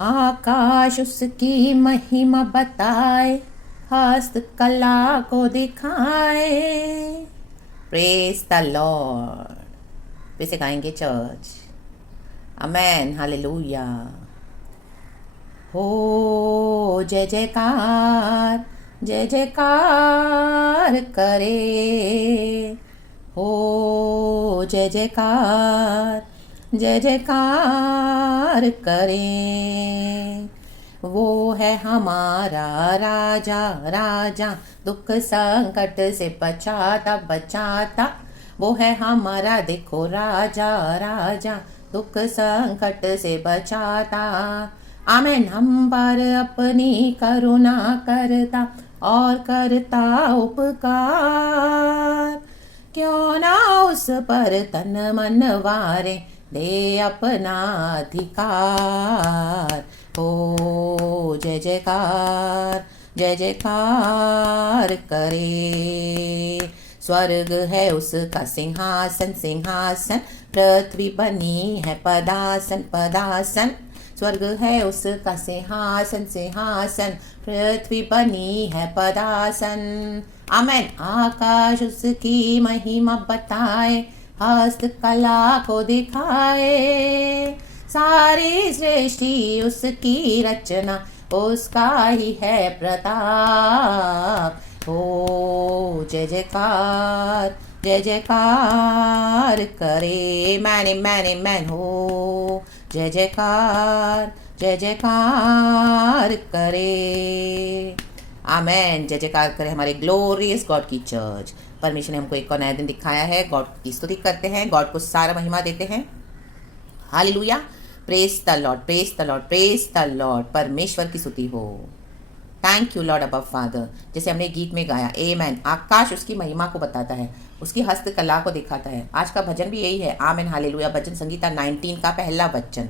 आकाश उसकी महिमा बताए, हस्त कला को दिखाए। Praise the Lord. फिर से गाएंगे चर्च। आमेन, हालेलुया। हो जय जयकार, जय जयकार करे। हो जय जयकार, जय जयकार करे। वो है हमारा राजा, राजा दुख संकट से बचाता बचाता। वो है हमारा देखो राजा, राजा दुख संकट से बचाता। आमेन। हम पर अपनी करुणा करता और करता उपकार। क्यों ना उस पर तन मन वारे, दे अपना अधिकार। हो जय जयकार, जय जयकार करे। स्वर्ग है उसका सिंहासन, सिंहासन पृथ्वी बनी है पदासन, पदासन। स्वर्ग है उसका सिंहासन, सिंहासन पृथ्वी बनी है पदासन। आमेन। आकाश उसकी महिमा बताए, हस्त कला को दिखाए। सारी सृष्टि उसकी रचना, उसका ही है प्रताप। हो जय जयकार, जय जयकार करे। मैने मैने मैन हो जय जयकार, जय जयकार करे। आमेन। जय जयकार करे हमारे ग्लोरियस गॉड की चर्च। परमेश्वर ने हमको एक और नया दिन दिखाया है। गॉड की स्तुति करते हैं, गॉड को सारा महिमा देते हैं। Hallelujah. Praise the Lord, praise the Lord, praise the Lord. परमेश्वर की स्तुति हो। Thank you Lord above father. जैसे हमने गीत में गाया, आमेन। आकाश उसकी महिमा को बताता है, उसकी हस्तकला को दिखाता है। आज का भजन भी यही है, आमेन हालेलुया। भजन संगीता 19 का पहला वचन।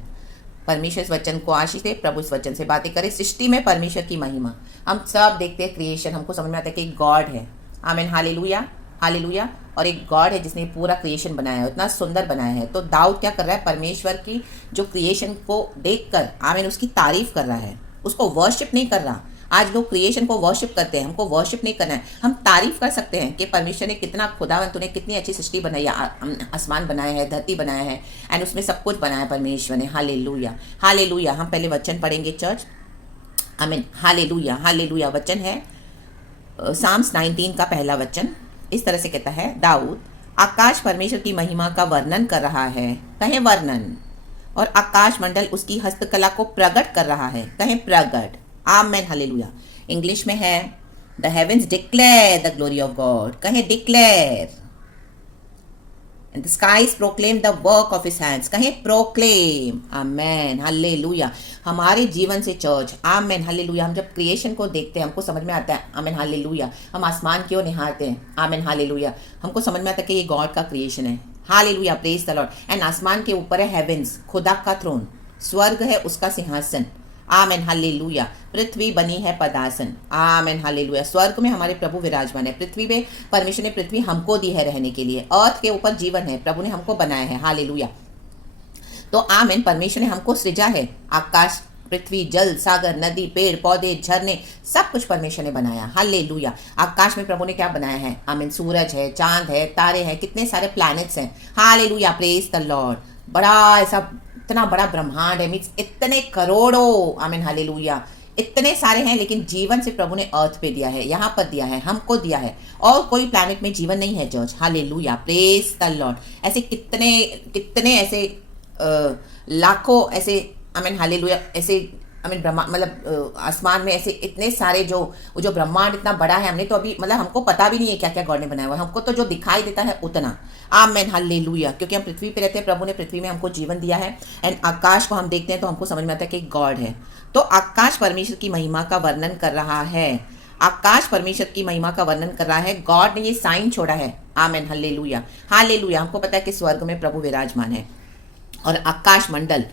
परमेश्वर इस वचन को आशीष दे, प्रभु इस वचन से बातें करे। सृष्टि में परमेश्वर की महिमा, हम सब देखते हैं क्रिएशन, हमको समझ में आता है कि एक गॉड है। आमेन हालेलुया, हालेलुया। और एक गॉड है जिसने पूरा क्रिएशन बनाया है, इतना सुंदर बनाया है। तो दाऊद क्या कर रहा है, परमेश्वर की जो क्रिएशन को देखकर आमीन उसकी तारीफ कर रहा है, उसको वर्शिप नहीं कर रहा। आज लोग क्रिएशन को वर्शिप करते हैं, हमको वर्शिप नहीं करना है। हम तारीफ कर सकते हैं कि परमेश्वर ने कितना, खुदावन तूने कितनी अच्छी सृष्टि बनाई है, आसमान बनाया है, धरती बनाया है, एंड उसमें सब कुछ बनाया परमेश्वर ने। Hallelujah, hallelujah. हम पहले वचन पढ़ेंगे चर्च। आमीन हालेलुया, हालेलुया। वचन है साम्स 19 का पहला वचन। इस तरह से कहता है, दाऊद आकाश परमेश्वर की महिमा का वर्णन कर रहा है, कहें वर्णन, और आकाश मंडल उसकी हस्तकला को प्रकट कर रहा है, कहें प्रकट। Amen hallelujah. इंग्लिश में है, the heavens declare the glory of God, कहें declare, and the skies proclaim the work of his hands, कहें प्रोक्लेम। Amen hallelujah. हमारे जीवन से चर्च, आमेन हालेलुया। हम जब क्रिएशन को देखते हैं हमको समझ में आता है, आमेन हालेलुया। हम आसमान की ओर निहारते हैं, आमेन हालेलुया, हमको समझ में आता है कि ये गॉड का क्रिएशन है। Hallelujah, praise the Lord. And आसमान के ऊपर है हेवेंस, खुदा का थ्रोन, स्वर्ग है उसका सिंहासन, आमेन हालेलुया। पृथ्वी बनी है पदासन, आमेन हालेलुया। स्वर्ग में हमारे प्रभु विराजमान है, पृथ्वी में परमेश्वर ने पृथ्वी हमको दी है रहने के लिए। अर्थ के ऊपर जीवन है, प्रभु ने हमको बनाया है, हालेलुया। तो आमेन, परमेश्वर ने हमको सृजा है। आकाश, पृथ्वी, जल, सागर, नदी, पेड़ पौधे, झरने, सब कुछ परमेश्वर ने बनाया, हालेलुया। आकाश में प्रभु ने क्या बनाया है, आमीन, सूरज है, चांद है, तारे हैं, कितने सारे प्लैनेट्स हैं, हालेलुया, प्रेज द लॉर्ड। बड़ा ऐसा, इतना बड़ा ब्रह्मांड है, मीन्स इतने करोड़ों, आमीन हालेलुया, इतने सारे हैं। लेकिन जीवन से प्रभु ने अर्थ पे दिया है, यहाँ पर दिया है, हमको दिया है, और कोई प्लैनेट में जीवन नहीं है church, hallelujah, praise the Lord. ऐसे कितने कितने ऐसे लाखों ऐसे, आमीन हालेलुया, ऐसे आमीन ब्रह्मांड, मतलब आसमान में ऐसे इतने सारे जो ब्रह्मांड इतना बड़ा है, हमने तो अभी मतलब हमको पता भी नहीं है क्या क्या गॉड ने बनाया हुआ है। हमको तो जो दिखाई देता है उतना, आमीन हालेलुया, क्योंकि हम पृथ्वी पे रहते हैं, प्रभु ने पृथ्वी में हमको जीवन दिया है। एंड आकाश को हम देखते हैं तो हमको समझ में आता है कि गॉड है। तो आकाश परमेश्वर की महिमा का वर्णन कर रहा है, आकाश परमेश्वर की महिमा का वर्णन कर रहा है। गॉड ने ये साइन छोड़ा है, आमीन हालेलुया, हालेलुया। हमको पता है कि स्वर्ग में प्रभु विराजमान है, और आकाश मंडल,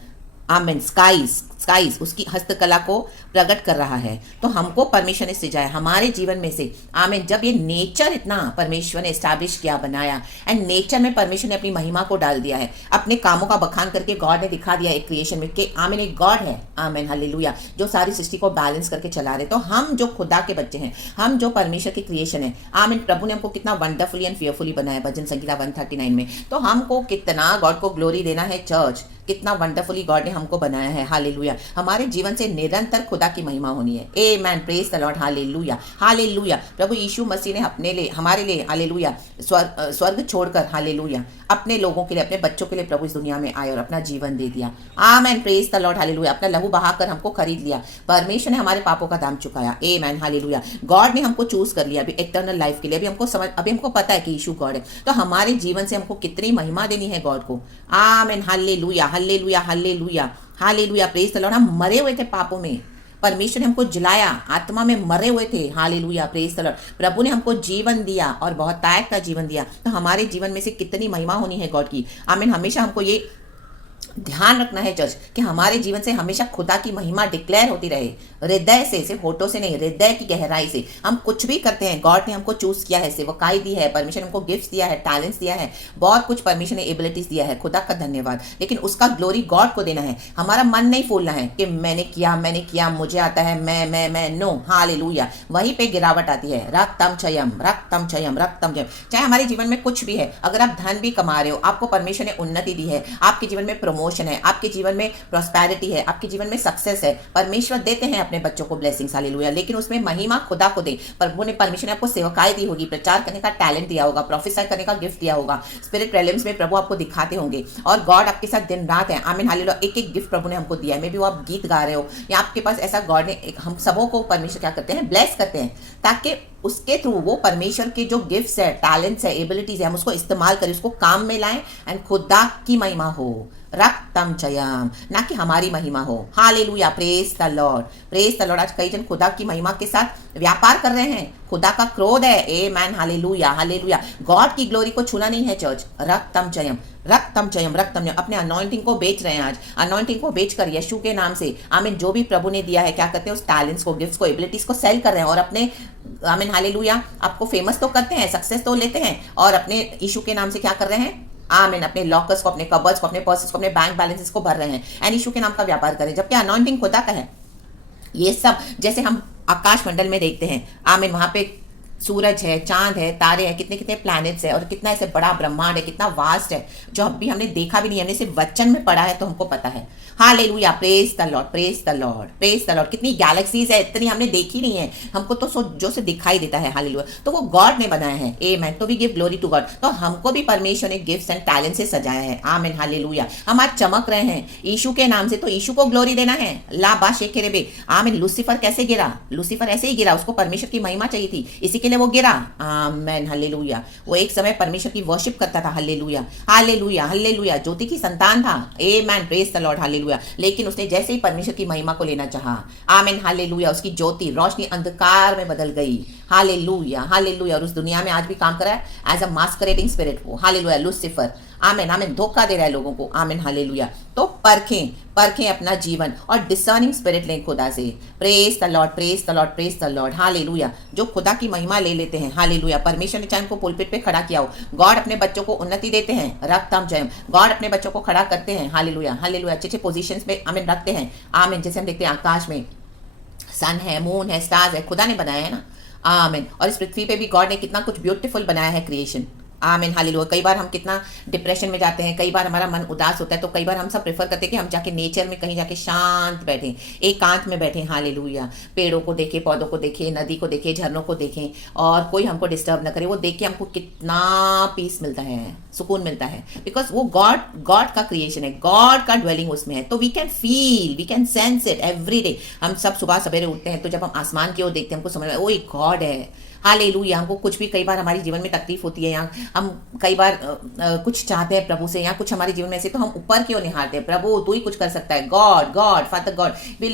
आमीन, स्काईज, स्काइज उसकी हस्तकला को प्रकट कर रहा है। तो हमको परमेश्वर ने सिजाया हमारे जीवन में से। आमीन। जब ये नेचर इतना परमेश्वर ने एस्टैब्लिश किया, बनाया, एंड नेचर में परमेश्वर ने अपनी महिमा को डाल दिया है, अपने कामों का बखान करके गॉड ने दिखा दिया एक क्रिएशन में कि आमीन एक गॉड है। आमीन हालेलुया, जो सारी सृष्टि को बैलेंस करके चला रहे। तो हम जो खुदा के बच्चे हैं, हम जो परमेश्वर की क्रिएशन है, आमीन, प्रभु ने हमको कितना वंडरफुली एंड फेयरफुली बनाया। भजन संगीता 139 में। तो हमको कितना गॉड को ग्लोरी देना है चर्च, कितना वंडरफुली गॉड ने हमको बनाया है। हालेलुया। हमारे जीवन से निरंतर खुदा की महिमा होनी है। Amen, praise the Lord. Hallelujah, hallelujah. प्रभु यीशु मसीह ने अपने लिए, हमारे लिए, हालेलुया, स्वर्ग छोड़कर, हालेलुया, अपने लोगों के लिए, अपने बच्चों के लिए प्रभु इस दुनिया में आए और अपना जीवन दे दिया। आमेन, प्रेज द लॉर्ड। हालेलुया। अपना लहू बहाकर हमको खरीद लिया। परमेश्वर ने हमारे पापों का दाम चुकाया। आमेन, हालेलुया। गॉड ने हमको चूज कर लिया अभी इटर्नल लाइफ के लिए। अभी हमको पता है कि यीशु गॉड है। तो हमारे जीवन से हमको कितनी महिमा देनी है गॉड को। Amen, hallelujah, hallelujah, hallelujah, hallelujah, praise the Lord. हम मरे हुए थे पापों में, परमेश्वर ने हमको जलाया, आत्मा में मरे हुए थे। Hallelujah, praise the Lord. प्रभु ने हमको जीवन दिया और बहुत तायत का जीवन दिया। तो हमारे जीवन में से कितनी महिमा होनी है गॉड की। आमीन। हमेशा हमको ये ध्यान रखना है चर्च कि हमारे जीवन से हमेशा खुदा की महिमा डिक्लेयर होती रहे, हृदय से, सिर्फ होठों से नहीं, हृदय की गहराई से। हम कुछ भी करते हैं, गॉड ने हमको चूज किया है, सेवकाई दी है, परमेश्वर ने हमको गिफ्ट्स दिया है, टैलेंट्स दिया है, बहुत कुछ परमेश्वर ने एबिलिटीज दिया है। खुदा का धन्यवाद। लेकिन उसका ग्लोरी गॉड को देना है। हमारा मन नहीं फूलना है कि मैंने किया, मुझे आता है, मैं। No, hallelujah. वहीं पे गिरावट आती है। रक्तम चयम, रक्तम चयम, रक्तम चयम। चाहे हमारे जीवन में कुछ भी है, अगर आप धन भी कमा रहे हो, आपको परमेश्वर ने उन्नति दी है, आपके जीवन में प्रमोशन है, आपके जीवन में प्रॉस्पेरिटी है, आपके जीवन में सक्सेस है, परमेश्वर देते हैं अपने बच्चों को ब्लेसिंग्स, हालेलुया। लेकिन उसमें महिमा खुदा को दे। परमेश्वर ने आपको सेवकाई दी होगी, प्रचार करने का टैलेंट दिया होगा, प्रोफेसर करने का गिफ्ट दिया होगा, स्पिरिट रेलम्स में प्रभु आपको दिखाते होंगे और गॉड आपके साथ दिन रात है। आमीन, हालेलुया। एक एक गिफ्ट प्रभु ने हमको दिया है। मे बी वो आप गीत गा रहे हो या आपके पास ऐसा गॉड ने, हम सबों को परमेश्वर क्या करते हैं, ब्लेस करते हैं, ताकि उसके थ्रू वो परमेश्वर के जो गिफ्ट्स है, टैलेंट्स है, एबिलिटीज है, हम उसको इस्तेमाल करें, उसको काम में लाएं एंड खुदा की महिमा हो। रक्तम चयम, ना कि हमारी महिमा हो। Hallelujah, praise the Lord, praise the Lord. आज कई जन खुदा की महिमा के साथ व्यापार कर रहे हैं। खुदा का क्रोध है। आमेन, हालेलुया, हालेलुया। गॉड की ग्लोरी को छूना नहीं है चर्च। रक्तम चयम, रक्तम चयम, रक्तम चयम। अपने अनॉइंटिंग को बेच रहे हैं आज, अनॉइंटिंग को बेचकर यीशु के नाम से, आमीन, जो भी प्रभु ने दिया है, क्या करते हैं, उस टैलेंट्स को, गिफ्ट्स को, एबिलिटीज को सेल कर रहे हैं और अपने, आमीन, हालेलुया, आपको फेमस तो करते हैं, सक्सेस तो लेते हैं और अपने यीशु के नाम से क्या कर रहे हैं, आमीन, अपने लॉकर्स को, अपने कबर्ड्स को, अपने पर्सेस को, अपने बैंक बैलेंसेस को भर रहे हैं एंड यीशु के नाम का व्यापार करें, जबकि अनॉइंटिंग खुदा का है। ये सब जैसे हम आकाश मंडल में देखते हैं, आमीन, वहां पे सूरज है, चांद है, तारे हैं, कितने कितने प्लैनेट्स है और कितना ऐसे बड़ा ब्रह्मांड है, कितना वास्ट है, जो अभी हमने देखा भी नहीं, हमने सिर्फ वचन में पढ़ा है तो हमको पता है। Hallelujah, praise the Lord, praise the Lord, praise the Lord. कितनी गैलेक्सीज है, इतनी हमने देखी नहीं है, हमको तो जो से दिखाई देता है। हालेलुया, तो वो गॉड ने बनाया है। आमीन, तो we give glory to God. तो हमको भी परमेश्वर ने गिफ्ट्स एंड टैलेंट से सजाया है। आमीन, हालेलुया। हम आज चमक रहे हैं यीशु के नाम से, तो यीशु को ग्लोरी देना है। ला बा शेखे बे। आमीन। लूसीफर कैसे गिरा? लूसीफर ऐसे ही गिरा, उसको परमेश्वर की महिमा चाहिए थी, इसी के लिए वो गिरा। आमेन, हालेलुया। वो एक समय परमेश्वर की वर्शिप करता था। Hallelujah, hallelujah, hallelujah. ज्योति की संतान था। आमेन, प्रेज द लॉर्ड, हालेलुया। लेकिन उसने जैसे ही परमेश्वर की महिमा को लेना चाहा, आमीन, हालेलुया, उसकी ज्योति, रोशनी अंधकार में बदल गई। Hallelujah, hallelujah. और उस दुनिया में आज भी काम कर रहा है एज अ मास्करेडिंग स्पिरिट वो। Hallelujah, Lucifer. आमीन, आमीन। धोखा दे रहा है लोगों को। आमीन, हालेलुया। तो परखें अपना जीवन और डिसर्निंग स्पिरिट लें खुदा से। Praise the Lord, praise the Lord, praise the Lord. Hallelujah. जो खुदा की महिमा ले लेते हैं, हालेलुया, परमेश्वर ने चाहे उनको पुलपिट पे खड़ा किया हो, गॉड अपने बच्चों को उन्नति देते हैं। रक्तम जयम, गॉड अपने बच्चों को खड़ा करते हैं। Hallelujah, hallelujah. अच्छे अच्छे पोजीशंस पे, आमीन, रखते हैं। आमीन। जैसे हम देखते हैं आकाश में सन है, मून है, स्टार्स है, खुदा ने बनाया है ना। आमीन। और इस पृथ्वी पे भी गॉड ने कितना कुछ ब्यूटीफुल बनाया है क्रिएशन। आमीन, हालेलुया। कई बार हम कितना डिप्रेशन में जाते हैं, कई बार हमारा मन उदास होता है, तो कई बार हम सब प्रेफर करते हैं कि हम जाके नेचर में कहीं जाके शांत बैठें, एकांत में बैठें। हालेलुया। पेड़ों को देखें, पौधों को देखें, नदी को देखें, झरनों को देखें और कोई हमको डिस्टर्ब न करे। वो देख के हमको कितना पीस मिलता है, सुकून मिलता है, बिकॉज वो गॉड का क्रिएशन है, गॉड का ड्वेलिंग उसमें है। तो we can feel, we can sense it every day. हम सब सुबह सवेरे उठते हैं तो जब हम आसमान की ओर देखते हैं हमको समझ में, वो एक गॉड है। हालेलुया। हमको कुछ भी कई बार हमारे जीवन में तकलीफ होती है, या हम कई बार कुछ चाहते हैं प्रभु से, या कुछ हमारे जीवन में ऐसे, तो हम ऊपर क्यों निहारते हैं, प्रभु तू ही कुछ कर सकता है, God God Father God, we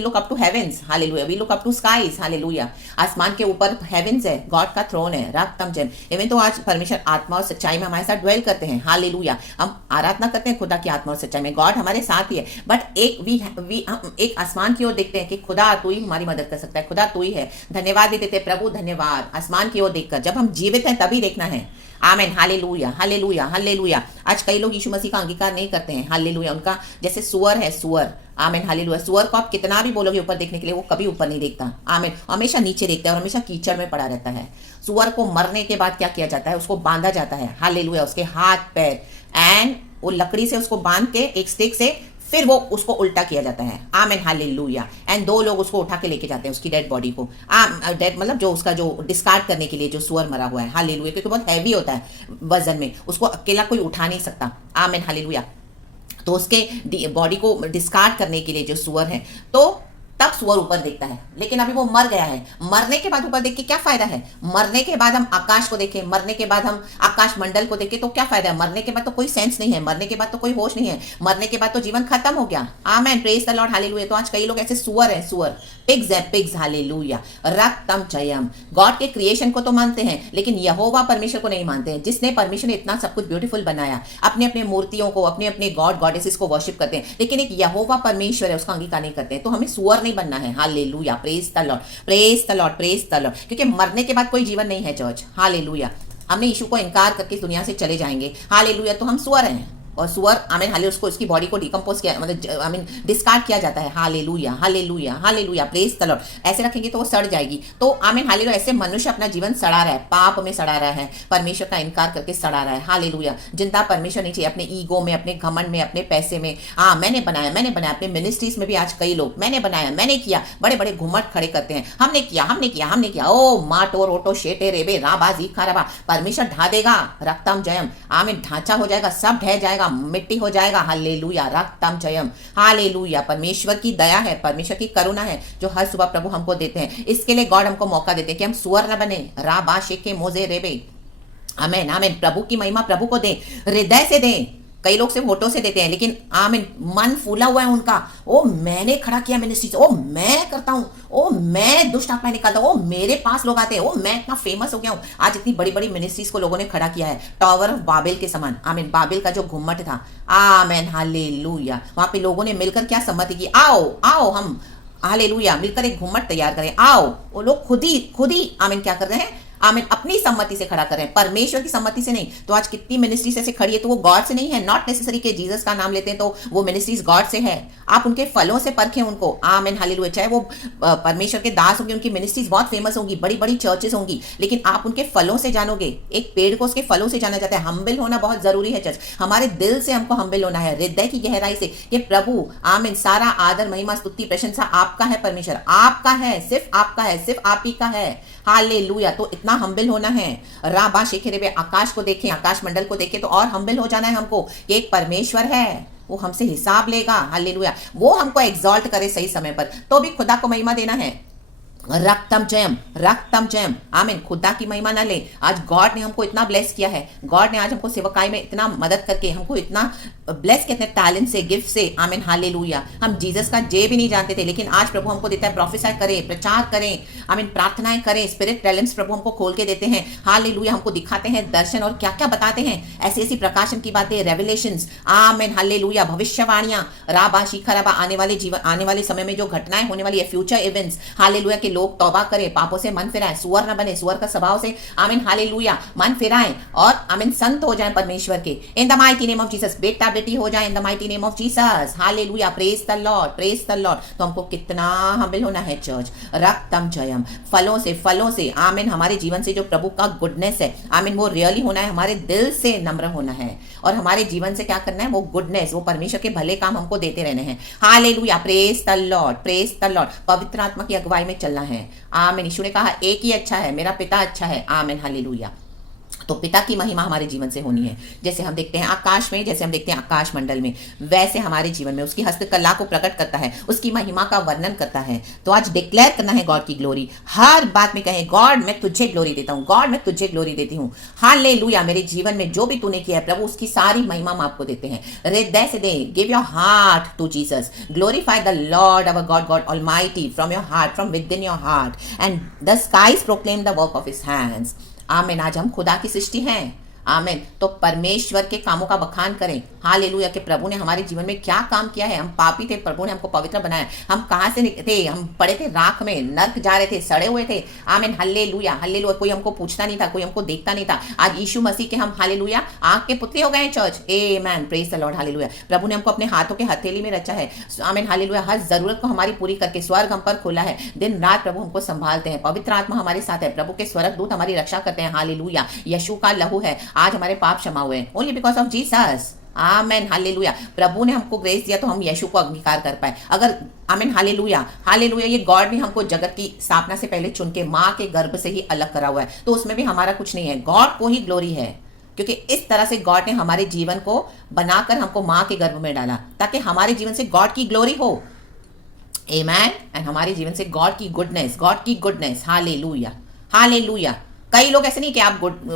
look up to heavens, hallelujah, we look up to skies, hallelujah. आसमान के ऊपर हेवेंस है, गॉड का थ्रोन है, रक्तम जम। इवन तो आज परमेश्वर आत्मा और सच्चाई में हमारे साथ ड्वेल करते हैं, हालेलुया। हम आराधना करते हैं खुदा की आत्मा और सच्चाई में, गॉड हमारे साथ ही है, बट एक आसमान की ओर देखते हैं कि खुदा तू ही हमारी मदद कर सकता है, खुदा तू ही है। धन्यवाद भी देते हैं प्रभु, धन्यवाद। आसमान की ओर देखकर, जब हम जीवित हैं तभी देखना है। आमेन, हालेलुया हालेलुया हालेलुया। आज कई लोग यीशु मसीह का अंगीकार नहीं करते हैं, हालेलुया। उनका जैसे सुअर है, सुअर, आमेन हालेलुया। सुअर को आप कितना भी बोलोगे ऊपर देखने के लिए, वो कभी ऊपर नहीं देखता, आमेन, हमेशा नीचे देखता है और हमेशा कीचड़ में पड़ा रहता है। सुअर को मरने के बाद क्या किया जाता है, उसको बांधा जाता है, हालेलुया, उसके हाथ पैर, एंड वो लकड़ी से उसको बांध के एक स्टिक से फिर वो उसको उल्टा किया जाता है, आमेन हालेलुया। एंड 2 लोग उसको उठा के लेके जाते हैं, उसकी डेड बॉडी को, डेड मतलब जो उसका जो डिस्कार्ड करने के लिए जो सुअर मरा हुआ है, हालेलुया, क्योंकि बहुत हैवी होता है वजन में, उसको अकेला कोई उठा नहीं सकता, आमेन हालेलुया। तो उसके बॉडी को डिस्कार्ड करने के लिए जो सुअर है, तो तब सुअर ऊपर देखता है। लेकिन अभी वो मर गया है, मरने के बाद ऊपर देख के क्या फायदा है। मरने के बाद हम आकाश को देखें, मरने के बाद हम आकाश मंडल को देखें तो क्या फायदा है। मरने के बाद तो कोई सेंस नहीं है, मरने के बाद तो कोई होश नहीं है, मरने के बाद तो जीवन खत्म हो गया, आमेन, प्रेज द लॉर्ड, हालेलुया। तो आज कई लोग ऐसे सुअर है, सुअर, पिग्स है, पिग्स, हालेलुया, रक्तम जयम। गॉड के क्रिएशन को तो मानते हैं, लेकिन यहोवा परमेश्वर को नहीं मानते हैं, जिसने परमेश्वर ने इतना सब कुछ ब्यूटीफुल बनाया, अपने अपने मूर्तियों को, अपने अपने गॉड गॉडेसेस को वर्शिप करते हैं, लेकिन एक यहोवा परमेश्वर है उसका अंगीकार नहीं करते हैं। तो हमें सुअर नहीं बनना है, hallelujah, praise the Lord, praise the Lord, praise the Lord. क्योंकि मरने के बाद कोई जीवन नहीं है चर्च, हालेलुया। हमने यीशु को इनकार करके इस दुनिया से चले जाएंगे, हालेलुया। तो हम सुअर हैं, और सुअर, आमीन हालेलुया, उसको उसकी बॉडी को डिकम्पोज किया, मतलब आमीन डिस्कार्ड किया जाता है, hallelujah hallelujah hallelujah, praise the Lord. ऐसे रखेंगे तो वो सड़ जाएगी। तो आमीन हालेलुया, ऐसे मनुष्य अपना जीवन सड़ा रहा है, पाप में सड़ा रहा है, परमेश्वर का इनकार करके सड़ा रहा है, हालेलुया। जिंदा परमेश्वर नहीं चाहिए, अपने ईगो में, अपने घमंड में, अपने पैसे में, हाँ मैंने बनाया, मैंने बनाया। अपने मिनिस्ट्रीज में भी आज कई लोग मैंने बनाया, मैंने किया, बड़े बड़े घुमट खड़े करते हैं, हमने किया हमने किया हमने किया। ओ माटो रोटो शेटे रेबे राबाजी खाराबा, परमेश्वर ढा देगा, रक्तम जयम, आमीन, ढांचा हो जाएगा, सब ढह जाएगा, मिट्टी हो जाएगा, हालेलुया, रक्तम जयम, हालेलुया। परमेश्वर की दया है, परमेश्वर की करुणा है, जो हर सुबह प्रभु हमको देते हैं। इसके लिए गॉड हमको मौका देते हैं कि हम सुअर न बने, राबा शेके मोजे रेबे, आमेन आमेन। प्रभु की महिमा प्रभु को दें, हृदय से दें। कई लोग सिर्फ होठों से देते हैं, लेकिन आमीन मन फूला हुआ है उनका, ओ मैंने खड़ा किया मिनिस्ट्री, ओ मैं करता हूँ, ओ मैं दुष्ट आत्माएं निकालता हूँ, ओ मेरे पास लोग आते हैं, ओ मैं इतना फेमस हो गया हूँ। आज इतनी बड़ी बड़ी मिनिस्ट्रीज को लोगों ने खड़ा किया है, टावर ऑफ बाबेल के समान, आमीन, बाबेल का जो घुम्मट था, आमीन हालेलुया। वहां पे लोगों ने मिलकर क्या सम्मति की, आओ आओ हम हालेलुया मिलकर एक घुम्मट तैयार करें, आओ। वो लोग खुद ही आमीन क्या कर रहे हैं, आमीन अपनी सम्मति से खड़ा कर रहे हैं, परमेश्वर की सम्मति से नहीं। तो आज कितनी मिनिस्ट्रीज ऐसे खड़ी है, तो वो गॉड से नहीं है, नॉट नेसेसरी के जीसस का नाम लेते हैं तो वो मिनिस्ट्रीज गॉड से है। आप उनके फलों से परखें उनको, आमीन हालेलुया। चाहे वो परमेश्वर के दास होंगे, उनकी मिनिस्ट्रीज बहुत फेमस होंगी, बड़ी बड़ी चर्चेस होंगी, लेकिन आप उनके फलों से जानोगे। एक पेड़ को उसके फलों से जाना जाता है। हम्बिल होना बहुत जरूरी है चर्च, हमारे दिल से हमको हम्बिल होना है, हृदय की गहराई से। ये प्रभु, आमीन, सारा आदर महिमा स्तुति प्रशंसा आपका है, परमेश्वर आपका है, सिर्फ आपका है, सिर्फ आप ही का है, हालेलुया। तो इतना हम्बिल होना है, राबा शेखे रेबे। आकाश को देखें, आकाश मंडल को देखें तो और हम्बिल हो जाना है हमको कि एक परमेश्वर है, वो हमसे हिसाब लेगा, हालेलुया। वो हमको एग्जॉल्ट करे सही समय पर, तो भी खुदा को महिमा देना है, रक्तम जयम, रक्तम जयम, आमीन। खुदा की महिमा ना ले। आज गॉड ने हमको इतना ब्लेस किया है, गॉड ने आज हमको सेवकाई में इतना मदद करके हमको इतना ब्लेस किया, टैलेंट से, गिफ्ट से, आमीन हालेलुया। हम जीसस का जे भी नहीं जानते थे, लेकिन आज प्रभु हमको देता है, प्रोफेसाई करें, प्रचार करें, आमीन, प्रार्थनाएं करें, स्पिरिट टैलेंट्स प्रभु हमको खोल के देते हैं, हालेलुया। हमको दिखाते हैं दर्शन और क्या क्या बताते हैं, ऐसी ऐसी प्रकाशन की बातें, रेवलेशंस, आमीन हालेलुया, भविष्यवाणियां, राबा शिखा राबा, आने वाले जीवन, आने वाले समय में जो घटनाएं होने वाली है, फ्यूचर इवेंट्स, हालेलुया, के लोग तौबा करें, पापों से मन फिराएं, सुअर न बने, सुअर का स्वभाव से, आमीन हालेलुया, मन फिराएं और आमीन संत हो जाएं परमेश्वर के, in the mighty name of Jesus, बेटा बेटी हो जाएं in the mighty name of Jesus, hallelujah, praise the Lord, praise the Lord. तो हमको कितना हम्बिल होना है चर्च, रक्तम जयम, फलों से, आमीन, हमारे जीवन से जो प्रभु का गुडनेस है, आमीन, वो रियली होना है, हमारे दिल से नम्र होना है, और हमारे जीवन से क्या करना है, वो गुडनेस, वो परमेश्वर के भले काम हमको देते रहने हैं, hallelujah, praise the Lord, praise the Lord. पवित्र आत्मा की अगुवाई में चलना है, आमीन। यीशु ने कहा एक ही अच्छा है, मेरा पिता अच्छा है, आमीन हालेलुया। तो पिता की महिमा हमारे जीवन से होनी है। जैसे हम देखते हैं आकाश में, जैसे हम देखते हैं आकाश मंडल में, वैसे हमारे जीवन में उसकी हस्तकला को प्रकट करता है, उसकी महिमा का वर्णन करता है। तो आज डिक्लेयर करना है गॉड की ग्लोरी। हर बात में कहें, गॉड मैं तुझे ग्लोरी देता हूँ, गॉड मैं तुझे ग्लोरी देती हूँ। हालेलुया, मेरे जीवन में जो भी तूने किया है प्रभु, उसकी सारी महिमा हम आपको देते हैं। हृदय से दे, give your heart to Jesus, glorify the Lord our God, God almighty, from your heart, from within your heart, and the skies proclaim the work of his hands. Amen. आज हम खुदा की सृष्टि हैं। आमीन। तो परमेश्वर के कामों का बखान करें। हालेलुया कि प्रभु ने हमारे जीवन में क्या काम किया है। हम पापी थे, प्रभु ने हमको पवित्र बनाया। हम कहाँ से थे? हम पड़े थे राख में, नर्क जा रहे थे, सड़े हुए थे। आमीन। Hallelujah, hallelujah. कोई हमको पूछता नहीं था, कोई हमको देखता नहीं था। आज यीशु मसीह के हम हालेलुया आंख के पुतले हो गए हैं चर्च। आमीन, प्रेज द लॉर्ड। हालेलुया। प्रभु ने हमको अपने हाथों के हथेली में रचा है। आमीन, हालेलुया। हर जरूरत को हमारी पूरी करके स्वर्ग हम पर खोला है। दिन रात प्रभु हमको संभालते हैं। पवित्र आत्मा हमारे साथ है। प्रभु के स्वर्ग दूत हमारी रक्षा करते हैं। हालेलुया। यीशु का लहू है, आज हमारे पाप क्षमा हुए हैं, only because of Jesus. Amen, hallelujah. प्रभु ने हमको ग्रेस दिया तो हम यीशु को अंगीकार कर पाए। अगर आमेन, हालेलुया, हालेलुया। ये गॉड ने हमको जगत की स्थापना से पहले चुन के माँ के गर्भ से ही अलग करा हुआ है, तो उसमें भी हमारा कुछ नहीं है, गॉड को ही ग्लोरी है। क्योंकि इस तरह से गॉड ने हमारे जीवन को बनाकर हमको माँ के गर्भ में डाला, ताकि हमारे जीवन से गॉड की ग्लोरी हो। आमेन। एंड हमारे जीवन से गॉड की गुडनेस, हालेलुया, हालेलुया। कई लोग ऐसे नहीं कि आप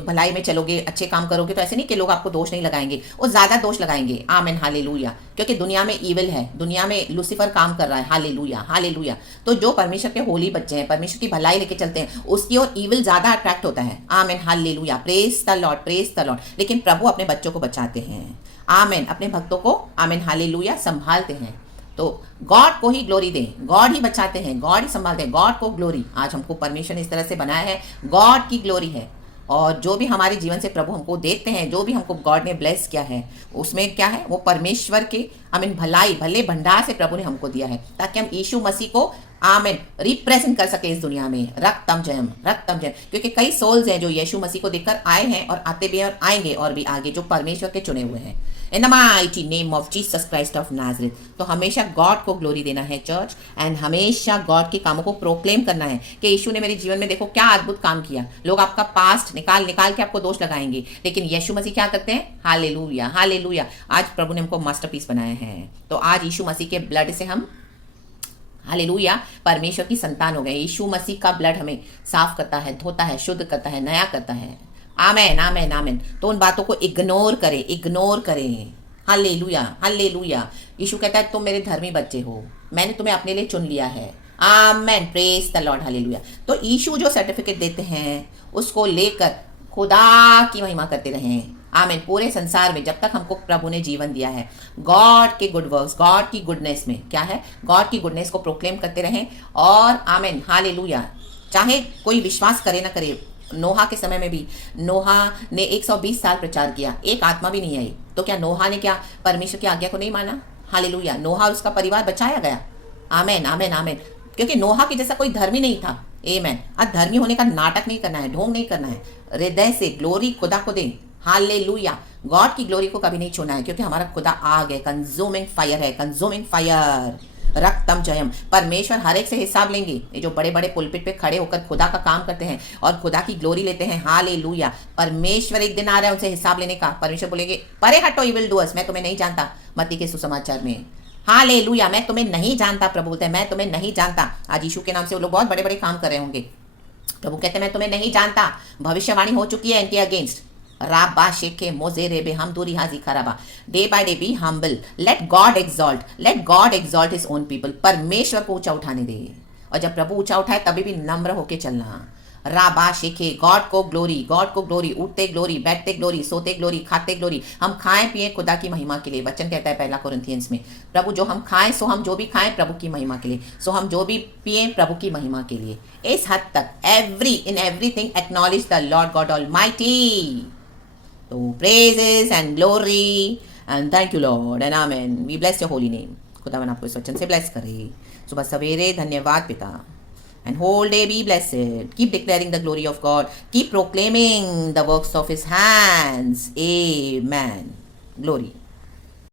भलाई में चलोगे, अच्छे काम करोगे तो ऐसे नहीं कि लोग आपको दोष नहीं लगाएंगे, वो ज्यादा दोष लगाएंगे। आमीन, हालेलुया। क्योंकि दुनिया में ईविल है, दुनिया में लूसीफर काम कर रहा है। Hallelujah, hallelujah. तो जो परमेश्वर के होली बच्चे हैं, परमेश्वर की भलाई लेके चलते हैं, उसकी ओर ईविल ज्यादा अट्रैक्ट होता है। आमीन, hallelujah. Praise the Lord, praise the Lord. लेकिन प्रभु अपने बच्चों को बचाते हैं। आमीन। अपने भक्तों को आमीन, हालेलुया, संभालते हैं। तो गॉड को ही ग्लोरी दें, गॉड ही बचाते हैं, गॉड ही संभालते हैं, गॉड को ग्लोरी। आज हमको परमेश्वर ने इस तरह से बनाया है, गॉड की ग्लोरी है। और जो भी हमारे जीवन से प्रभु हमको देते हैं, जो भी हमको गॉड ने ब्लेस किया है, उसमें क्या है? वो परमेश्वर के आमीन भलाई भले भंडार से प्रभु ने हमको दिया है, ताकि हम यीशु मसीह को आमीन रिप्रेजेंट कर सके इस दुनिया में। रक्तम जयम, रक्तम जयम। क्योंकि कई सोल्स हैं जो यीशु मसीह को देखकर आए हैं और आते भी हैं और आएंगे और भी आगे, जो परमेश्वर के चुने हुए हैं। In the mighty name of Jesus Christ of Nazareth. तो हमेशा गॉड को ग्लोरी देना है चर्च, एंड हमेशा गॉड के कामों को प्रोक्लेम करना है कि यीशु ने मेरे जीवन में देखो क्या अद्भुत काम किया। लोग आपका पास्ट निकाल निकाल के आपको दोष लगाएंगे, लेकिन यीशु मसीह क्या करते हैं? Hallelujah, hallelujah. आज प्रभु ने हमको मास्टरपीस बनाया है। तो आज यीशु मसीह के ब्लड से हम हालेलुया परमेश्वर की संतान हो गए। यीशु मसीह का ब्लड हमें साफ करता है, धोता है, शुद्ध करता है, नया करता है। आमेन, आमेन, आमेन। तो उन बातों को इग्नोर करें, इग्नोर करें। Hallelujah, hallelujah. यीशु कहता है तुम मेरे धर्मी बच्चे हो, मैंने तुम्हें अपने लिए चुन लिया है। Amen, praise the Lord, hallelujah. तो यीशु जो सर्टिफिकेट देते हैं उसको लेकर खुदा की महिमा करते रहें। आमीन। पूरे संसार में जब तक हमको प्रभु ने जीवन दिया है, गॉड के गुड वर्क्स, गॉड की गुडनेस में क्या है? गॉड की गुडनेस को प्रोक्लेम करते रहें। और आमीन, हालेलुया। चाहे कोई विश्वास करे ना करे, नोहा के समय में भी नोहा ने 120 साल प्रचार किया, एक आत्मा भी नहीं आई। तो क्या नोहा ने क्या परमेश्वर की आज्ञा को नहीं माना? हालेलुया। नोहा और उसका परिवार बचाया गया। आमीन, आमीन, आमीन। क्योंकि नोहा के जैसा कोई धर्मी नहीं था। आमीन। आज धर्मी होने का नाटक नहीं करना है, ढोंग नहीं करना है, हृदय से ग्लोरी खुदा को दें। हालेलुया। गॉड की ग्लोरी को कभी नहीं छोड़ना है, क्योंकि हमारा खुदा आग है, कंज्यूमिंग फायर है, कंज्यूमिंग फायर। रक्तम जयम। परमेश्वर हर एक से हिसाब लेंगे। ये जो बड़े बड़े पुलपिट पे खड़े होकर खुदा का काम करते हैं और खुदा की ग्लोरी लेते हैं, हालेलुया। परमेश्वर एक दिन आ रहा है उनसे हिसाब लेने का। परमेश्वर बोलेंगे परे हटो इविल डूअर्स, मैं तुम्हें नहीं जानता। मत्ती के सुसमाचार में हालेलुया, मैं तुम्हें नहीं जानता। प्रभु बोलते हैं मैं तुम्हें नहीं जानता। आज यीशु के नाम से वो लोग बहुत बड़े बड़े काम कर रहे होंगे। प्रभु कहते हैं मैं तुम्हें नहीं जानता। भविष्यवाणी हो चुकी है इनके अगेंस्ट। राबा शेखे मोजेरे बे हम दूरी हाजी खराबा। Day by day be humble, let God exalt his own people. परमेश्वर को ऊंचा उठाने दे, और जब प्रभु ऊंचा उठाए तभी भी नम्र होके चलना। राबा शेखे, गॉड को ग्लोरी, उठते ग्लोरी, बैठते ग्लोरी, सोते ग्लोरी, खाते ग्लोरी। हम खाएं पिए खुदा की महिमा के लिए। वचन कहता है पहला कोरिन्थियंस में, प्रभु जो हम खाएं सो हम जो भी खाएं प्रभु की महिमा के लिए, सो हम जो भी पिए प्रभु की महिमा के लिए। इस हद तक in everything acknowledge the Lord God almighty. So praises and glory and thank you Lord and amen. We bless your holy name. खुदावन आपको इस वचन से ब्लेस करे। सुबह सवेरे धन्यवाद पिता, and whole day be blessed. Keep declaring the glory of God. Keep proclaiming the works of his hands. Amen. Glory.